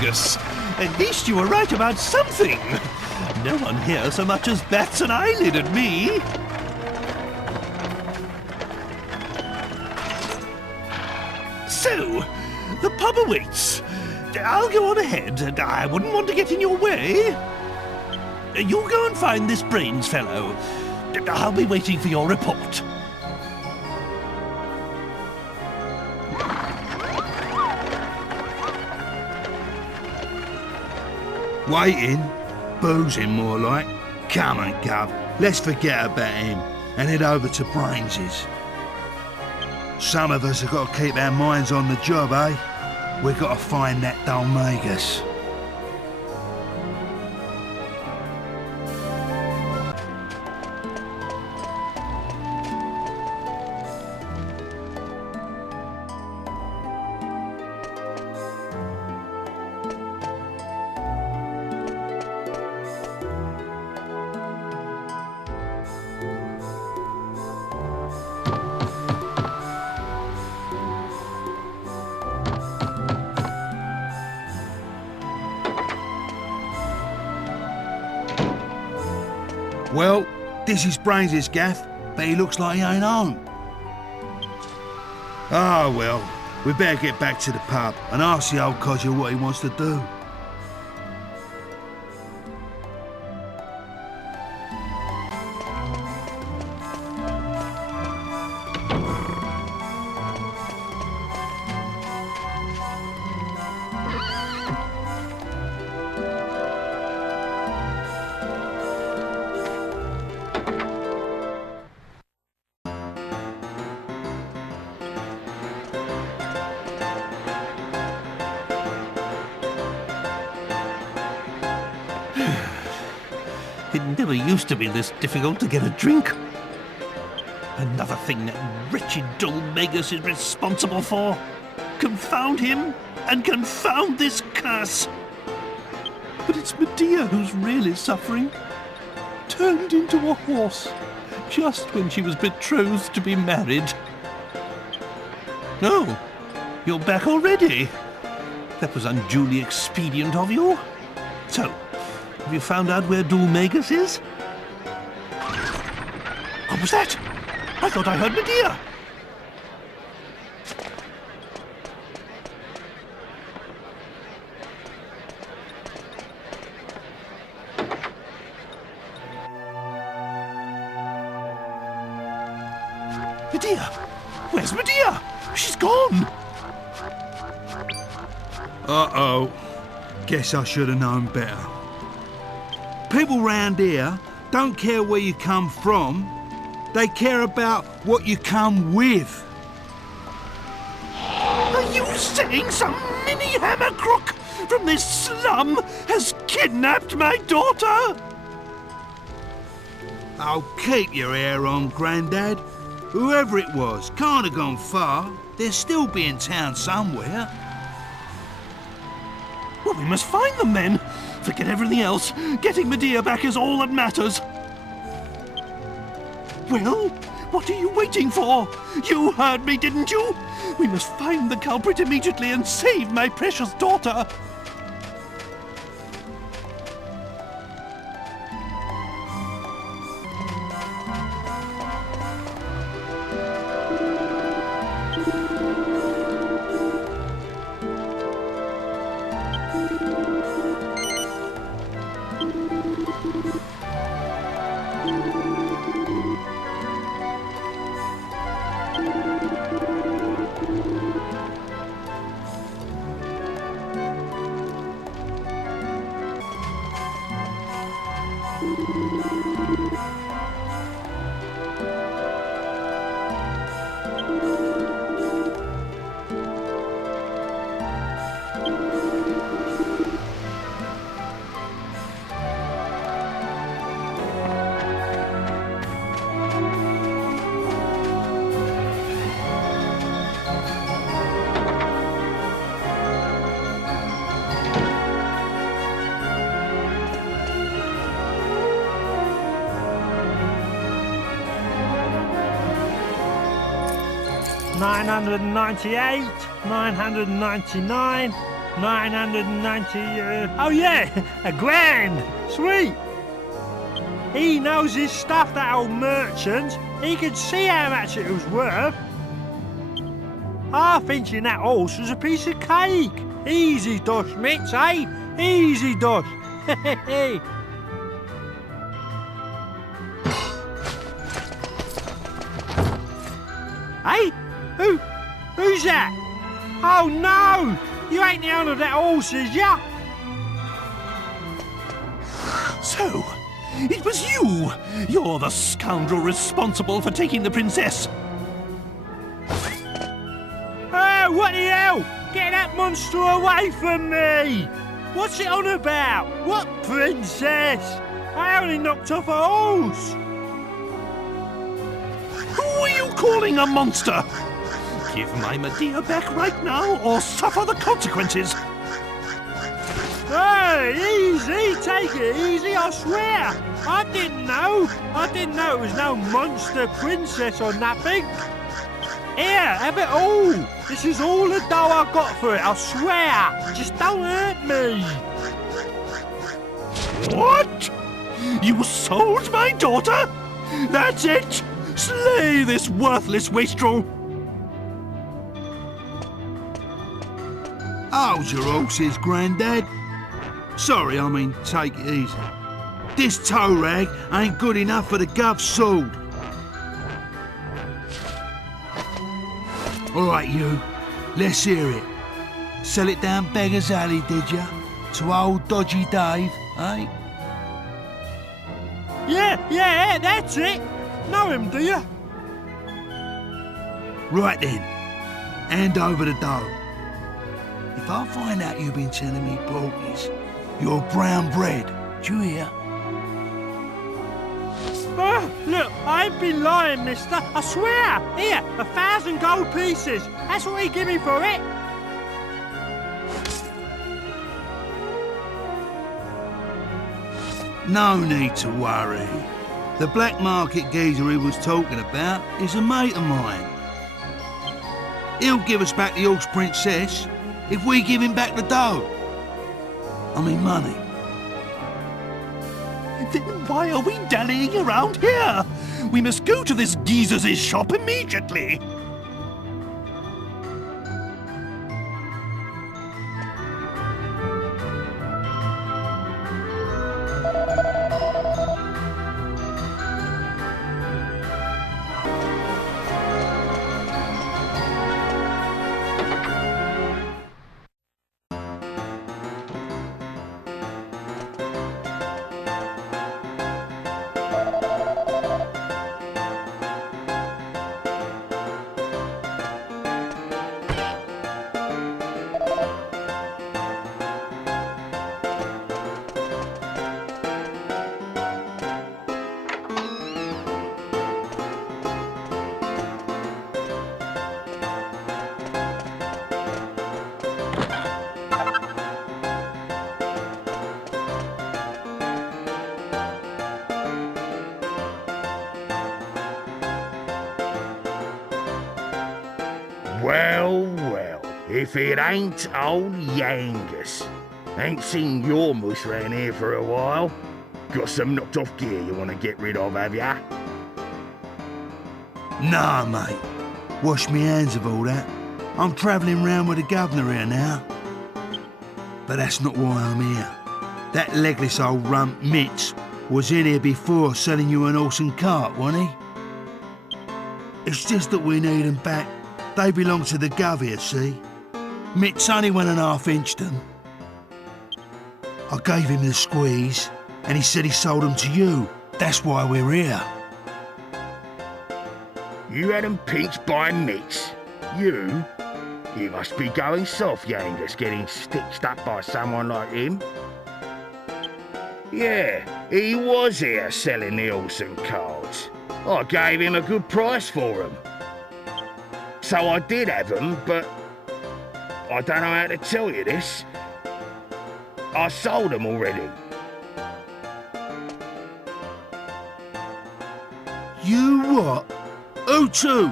Angus. At least you were right about something. No one here so much as bats an eyelid at me. So, the pub awaits. I'll go on ahead. I wouldn't want to get in your way. You go and find this Brains fellow. I'll be waiting for your report. Waiting? Boozing more like. Come on, Gov. Let's forget about him and head over to Brains's. Some of us have got to keep our minds on the job, eh? We've got to find that Dalmagus. Well, this is Brains's gaff, but he looks like he ain't home. Ah, well, we better get back to the pub and ask the old codger what he wants to do. It never used to be this difficult to get a drink. Another thing that wretched Dalmagus is responsible for. Confound him, and confound this curse. But it's Medea who's really suffering. Turned into a horse, just when she was betrothed to be married. Oh, you're back already. That was unduly expedient of you. So, have you found out where Dalmagus is? What was that? I thought I heard Medea. Medea! Where's Medea? She's gone! Uh-oh. Guess I should have known better. People round here don't care where you come from. They care about what you come with. Are you saying some mini-hammer crook from this slum has kidnapped my daughter? Oh, keep your hair on, Grandad. Whoever it was can't have gone far. They'll still be in town somewhere. Well, we must find them then. Forget everything else. Getting Medea back is all that matters. Well, what are you waiting for? You heard me, didn't you? We must find the culprit immediately and save my precious daughter. $998, $999, 990, oh yeah, £1,000. Sweet. He knows his stuff, that old merchant. He could see how much it was worth. Half inch in that horse was a piece of cake. Easy dosh, Mitch, eh? Easy dosh. Hey. Hey? Who's that? Oh no! You ain't the owner of that horse, is ya? So, it was you! You're the scoundrel responsible for taking the princess! Oh, what the hell? Get that monster away from me! What's it on about? What princess? I only knocked off a horse! Who are you calling a monster? Give my Medea back right now or suffer the consequences! Hey, easy, take it easy, I swear. I didn't know it was no monster princess or nothing. Here, have it all. This is all the dough I got for it, I swear. Just don't hurt me. What? You sold my daughter? That's it! Slay this worthless wastrel! How's your horses, Grandad? Sorry, I mean, take it easy. This tow rag ain't good enough for the gov's sword. All right, you. Let's hear it. Sell it down Beggar's Alley, did ya? To old Dodgy Dave, eh? Yeah, that's it. Know him, do you? Right then. Hand over the dough. If I find out you've been telling me porkies, you're brown bread. Do you hear? Oh, look, I ain't been lying, mister. I swear. Here, 1,000 gold pieces. That's what he give me for it. No need to worry. The black market geezer he was talking about is a mate of mine. He'll give us back the horse princess if we give him back the dough. I mean money. Then why are we dallying around here? We must go to this geezer's shop immediately. Well, well, if it ain't old Yangus. Ain't seen your mush round here for a while. Got some knocked off gear you want to get rid of, have ya? Nah, mate. Wash me hands of all that. I'm travelling round with the governor here now. But that's not why I'm here. That legless old rump Mitz was in here before selling you an horse and cart, wasn't he? It's just that we need them back. They belong to the gov here, see? Mitz only went and half-inched them. I gave him the squeeze, and he said he sold them to you. That's why we're here. You had 'em pinched by Mitch. You? You must be going soft, Yangus, getting stitched up by someone like him. Yeah, he was here selling the horse and carts. I gave him a good price for 'em. So I did have 'em, but I don't know how to tell you this. I sold 'em already. You what? Who to?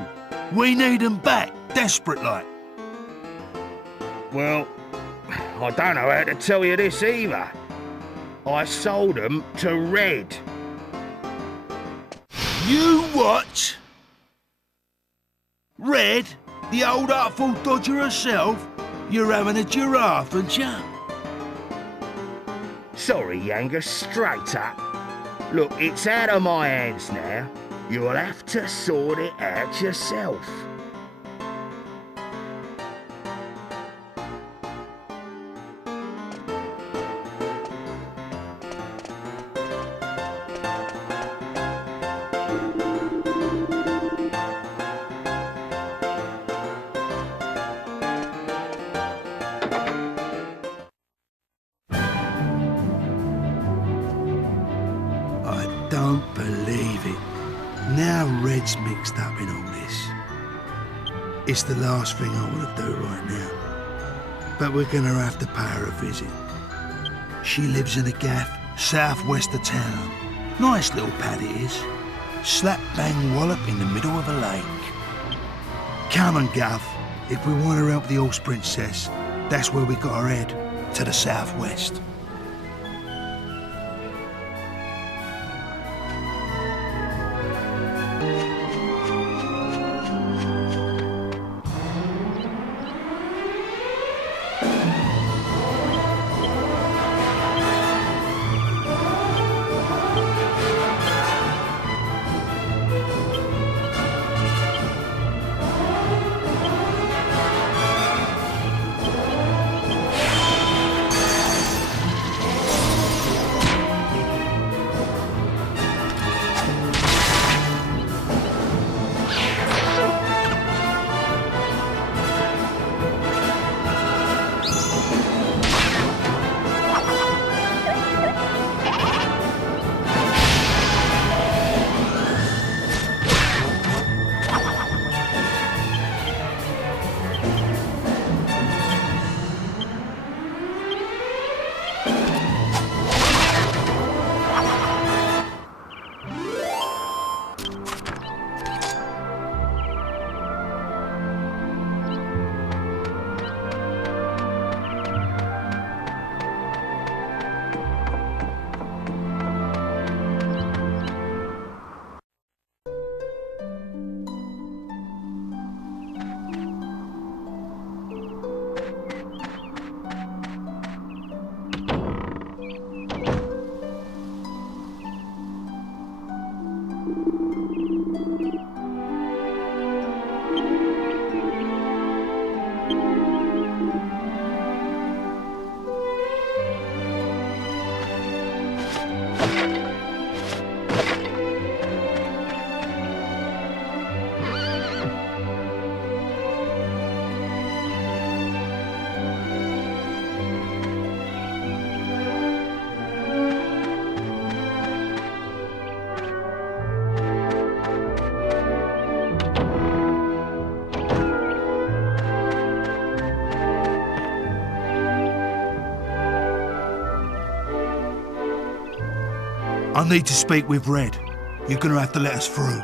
We need them back, desperate like. Well, I don't know how to tell you this either. I sold them to Red. You what? Red? The old artful dodger herself? You're having a giraffe, aren't you? Sorry, Angus, straight up. Look, it's out of my hands now. You'll have to sort it out yourself. I don't believe it. Now Red's mixed up in all this. It's the last thing I want to do right now. But we're gonna have to pay her a visit. She lives in a gaff southwest of town. Nice little pad it is. Slap bang wallop in the middle of a lake. Come on, Gov. If we want to help the horse princess, that's where we got her head, to the southwest. I need to speak with Red. You're gonna have to let us through.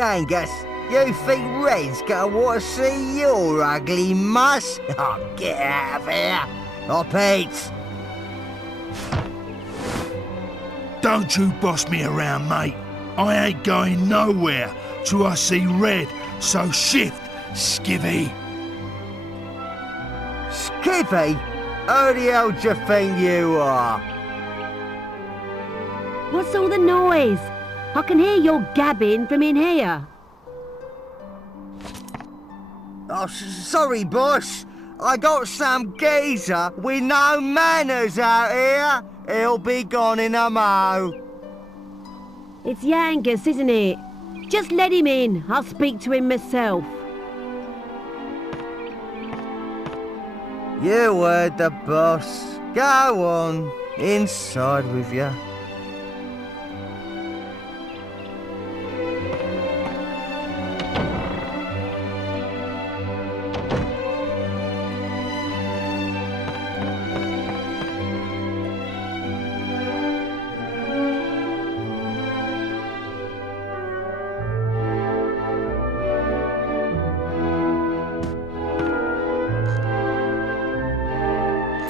Angus, you think Red's gonna want to see your ugly muss? Oh, get out of here! Oh, Pete! Don't you boss me around, mate. I ain't going nowhere till I see Red, so shift, skivvy. Skivvy? Who the hell do you think you are? What's all the noise? I can hear your gabbing from in here. Oh, sorry, boss. I got some geezer with no manners out here. He'll be gone in a mo. It's Angus, isn't it? Just let him in. I'll speak to him myself. You heard the boss. Go on, inside with you.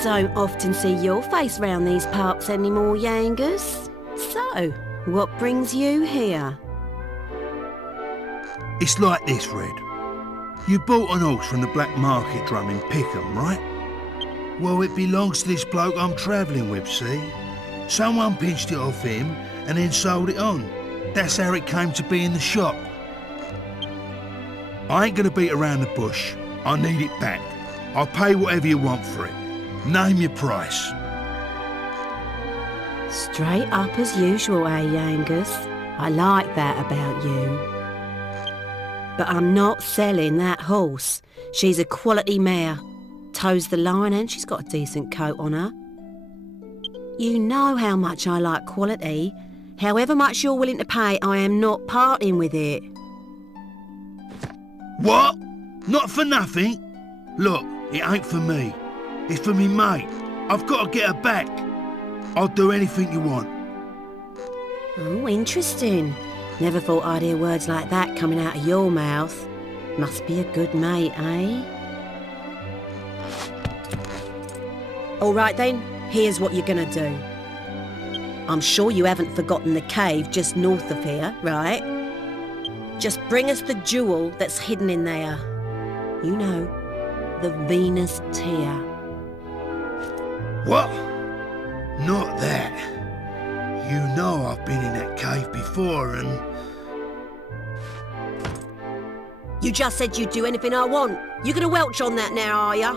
Don't often see your face round these parts anymore, Yangus. So, what brings you here? It's like this, Red. You bought an horse from the black market drum in Pickham, right? Well, it belongs to this bloke I'm travelling with, see? Someone pinched it off him and then sold it on. That's how it came to be in the shop. I ain't gonna beat around the bush. I need it back. I'll pay whatever you want for it. Name your price. Straight up as usual, eh, Yangus? I like that about you. But I'm not selling that horse. She's a quality mare. Toes the line and she's got a decent coat on her. You know how much I like quality. However much you're willing to pay, I am not parting with it. What? Not for nothing? Look, it ain't for me. It's for me mate. I've got to get her back. I'll do anything you want. Oh, interesting. Never thought I'd hear words like that coming out of your mouth. Must be a good mate, eh? All right then, here's what you're gonna do. I'm sure you haven't forgotten the cave just north of here, right? Just bring us the jewel that's hidden in there. You know, the Venus tear. What? Not that. You know I've been in that cave before and... You just said you'd do anything I want. You gonna welch on that now, are ya?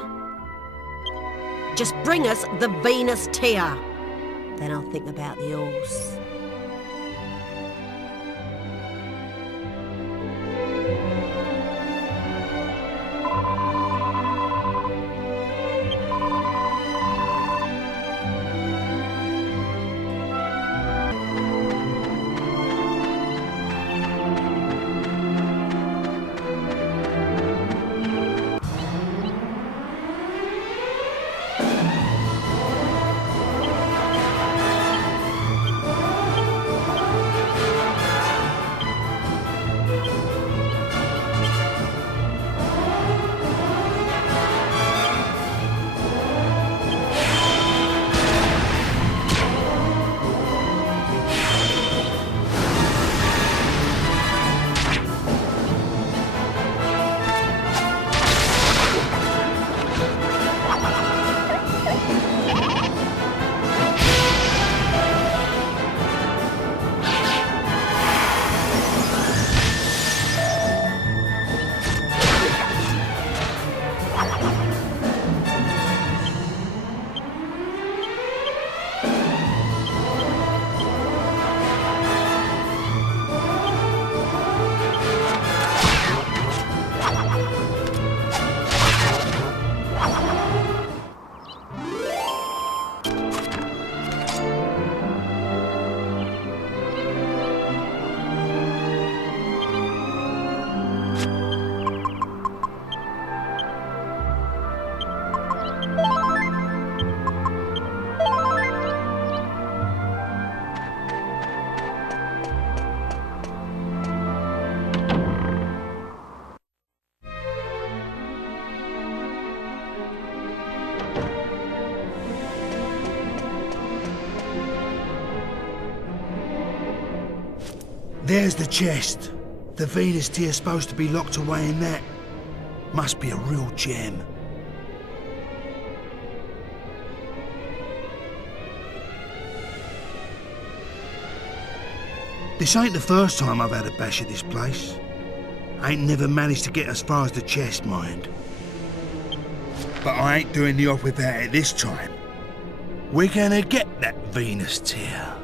Just bring us the Venus tear. Then I'll think about the horse. There's the chest. The Venus tear's supposed to be locked away in that. Must be a real gem. This ain't the first time I've had a bash at this place. I ain't never managed to get as far as the chest, mind. But I ain't doing the off without it this time. We're gonna get that Venus tear.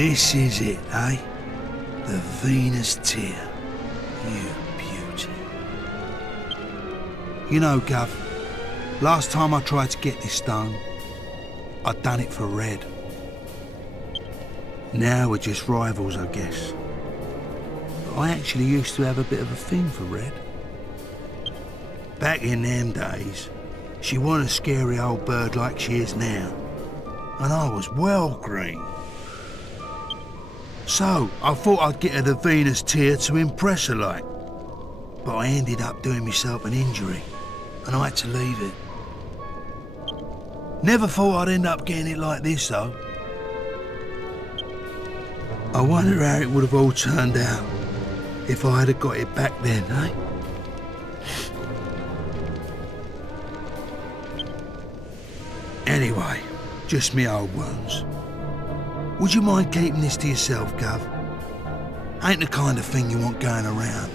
This is it, eh? The Venus tear. You beauty. You know, Gov, last time I tried to get this stone, I'd done it for Red. Now we're just rivals, I guess. But I actually used to have a bit of a thing for Red. Back in them days, she wasn't a scary old bird like she is now. And I was well green. So, I thought I'd get her the Venus tear to impress her like. But I ended up doing myself an injury, and I had to leave it. Never thought I'd end up getting it like this, though. I wonder how it would have all turned out if I had got it back then, eh? Anyway, just me old wounds. Would you mind keeping this to yourself, Gov? Ain't the kind of thing you want going around.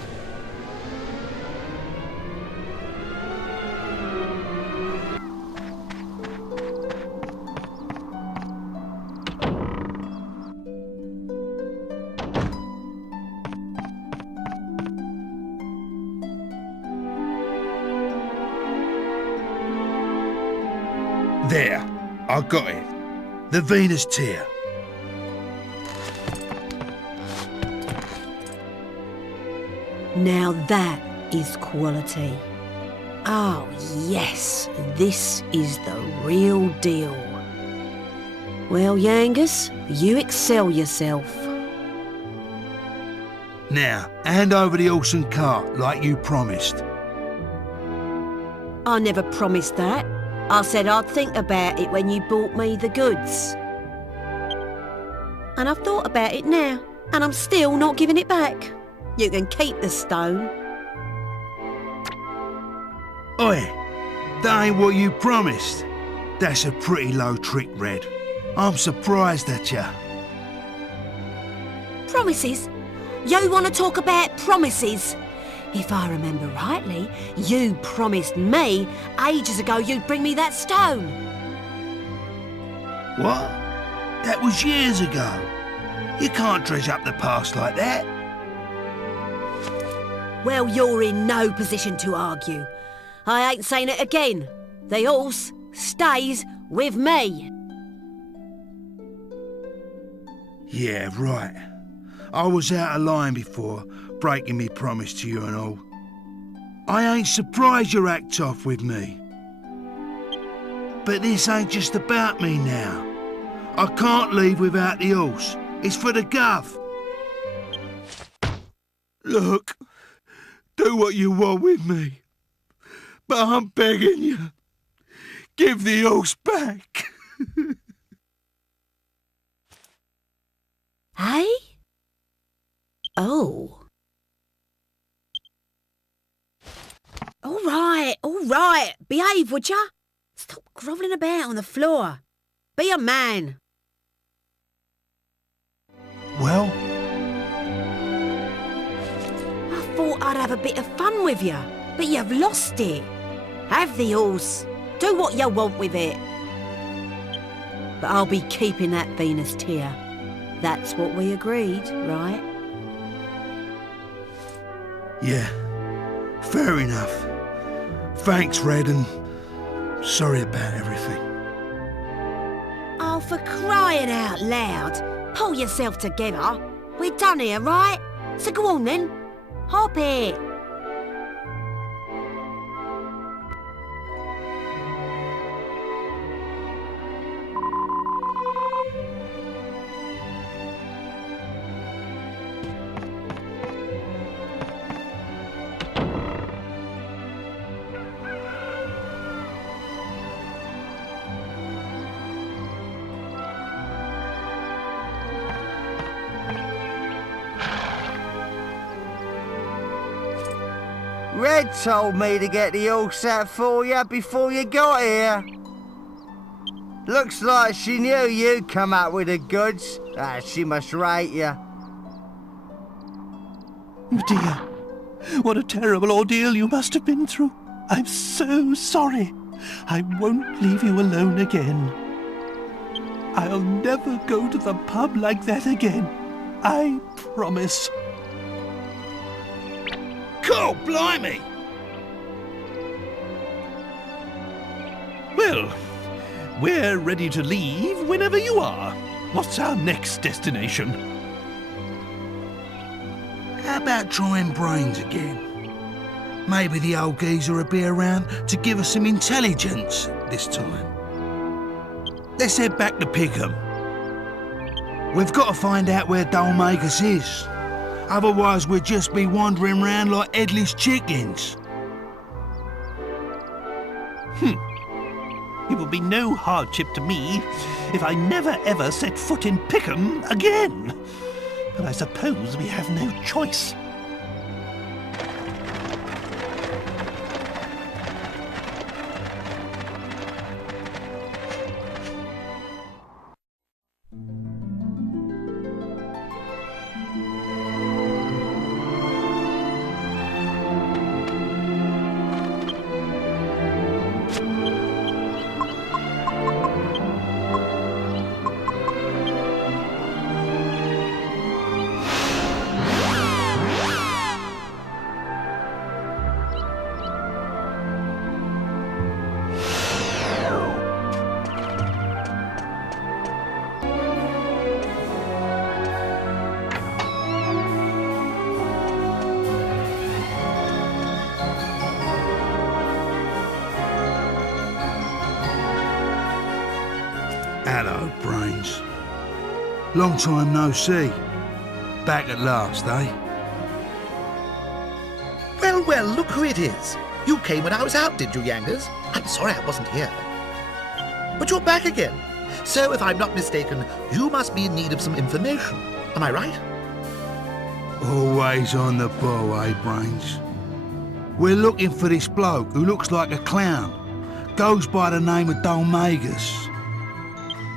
There, I got it. The Venus tear. Now that is quality. Oh yes, this is the real deal. Well, Yangus, you excel yourself. Now, hand over the horse and cart like you promised. I never promised that. I said I'd think about it when you bought me the goods. And I've thought about it now, and I'm still not giving it back. You can keep the stone. Oi, that ain't what you promised. That's a pretty low trick, Red. I'm surprised at ya. Promises? You want to talk about promises? If I remember rightly, you promised me ages ago you'd bring me that stone. What? That was years ago. You can't dredge up the past like that. Well, you're in no position to argue. I ain't saying it again. The horse stays with me. Yeah, right. I was out of line before, breaking me promise to you and all. I ain't surprised you act off with me. But this ain't just about me now. I can't leave without the horse. It's for the Gov. Look, do what you want with me. But I'm begging you, give the horse back. Hey? Oh. All right. Behave, would ya? Stop grovelling about on the floor. Be a man. Well? I thought I'd have a bit of fun with you, but you've lost it. Have the horse. Do what you want with it. But I'll be keeping that Venus tear. That's what we agreed, right? Yeah, fair enough. Thanks, Red, and sorry about everything. Oh, for crying out loud. Pull yourself together. We're done here, right? So go on then. Hop it. Red told me to get the horse out for you before you got here. Looks like she knew you'd come out with the goods. She must rate you. Dear, what a terrible ordeal you must have been through. I'm so sorry. I won't leave you alone again. I'll never go to the pub like that again. I promise. God blimey! Well, we're ready to leave whenever you are. What's our next destination? How about trying brains again? Maybe the old geezer will be around to give us some intelligence this time. Let's head back to Pickham. We've got to find out where Dolmagus is. Otherwise we'll just be wandering around like headless chickens. It will be no hardship to me if I never ever set foot in Pickham again. But I suppose we have no choice. Hello, Brains. Long time no see. Back at last, eh? Well, well, look who it is. You came when I was out, did you, Yangers? I'm sorry I wasn't here. But you're back again. So, if I'm not mistaken, you must be in need of some information. Am I right? Always on the ball, eh, Brains? We're looking for this bloke who looks like a clown. Goes by the name of Dolmagus.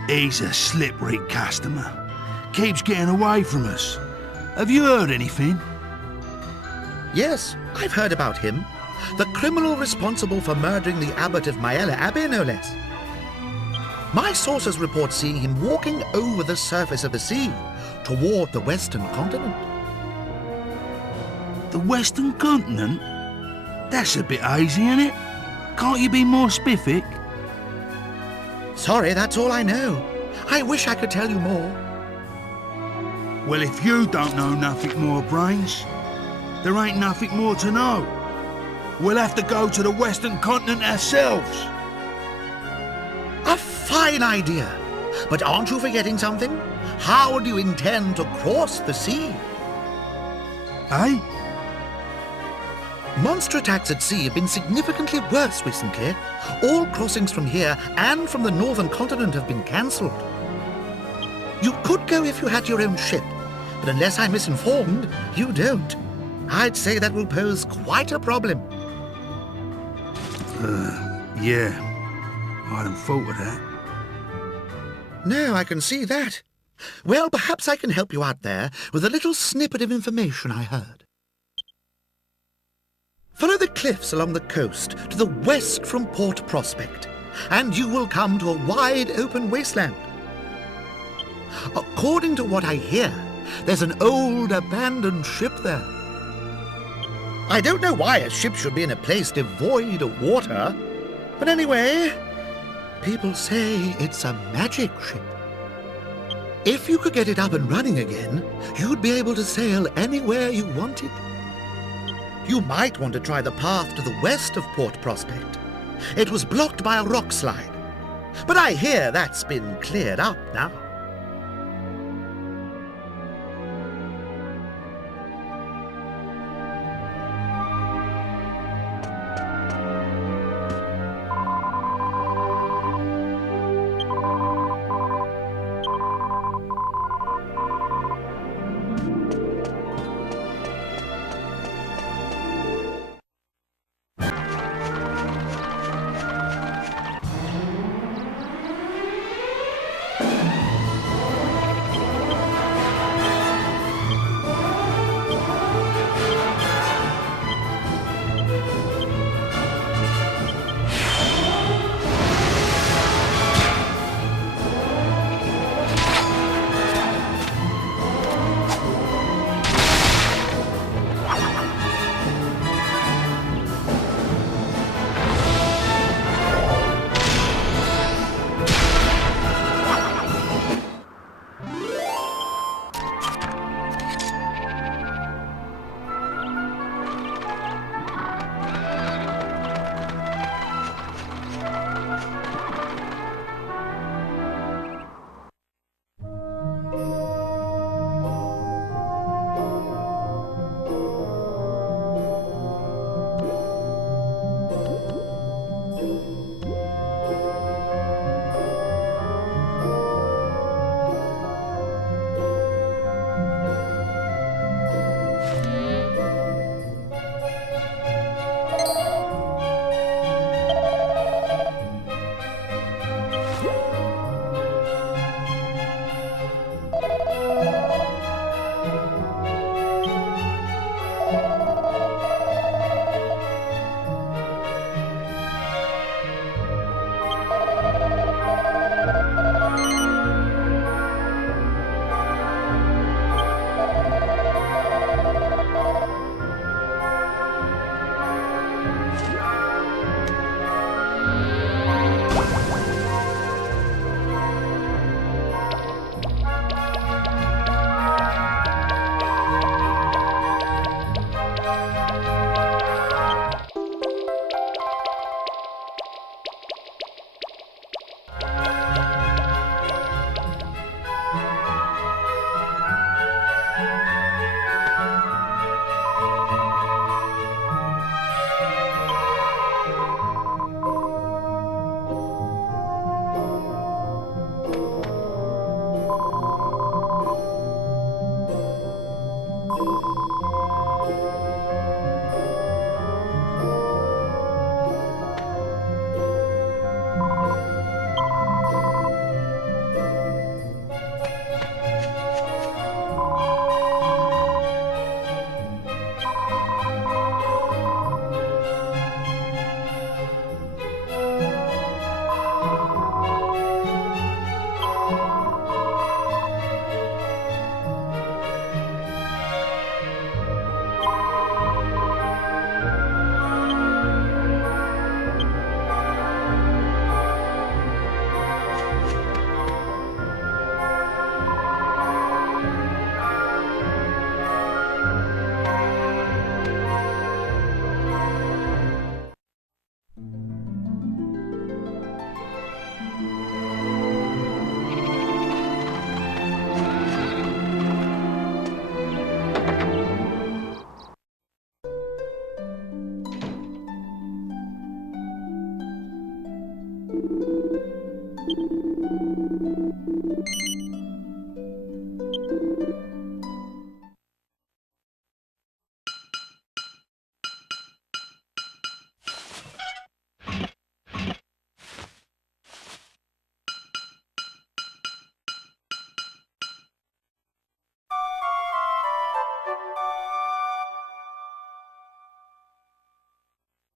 He's a slippery customer. Keeps getting away from us. Have you heard anything? Yes, I've heard about him. The criminal responsible for murdering the abbot of Maella Abbey, no less. My sources report seeing him walking over the surface of the sea toward the western continent. The Western Continent? That's a bit hazy, isn't it? Can't you be more specific? Sorry, that's all I know. I wish I could tell you more. Well, if you don't know nothing more, Brains, there ain't nothing more to know. We'll have to go to the Western Continent ourselves. A fine idea. But aren't you forgetting something? How do you intend to cross the sea? Eh? Monster attacks at sea have been significantly worse recently. All crossings from here and from the northern continent have been cancelled. You could go if you had your own ship, but unless I'm misinformed, you don't. I'd say that will pose quite a problem. Yeah. I hadn't thought of that. No, I can see that. Well, perhaps I can help you out there with a little snippet of information I heard. Follow the cliffs along the coast to the west from Port Prospect, and you will come to a wide open wasteland. According to what I hear, there's an old abandoned ship there. I don't know why a ship should be in a place devoid of water, but anyway, people say it's a magic ship. If you could get it up and running again, you'd be able to sail anywhere you wanted. You might want to try the path to the west of Port Prospect. It was blocked by a rock slide, but I hear that's been cleared up now.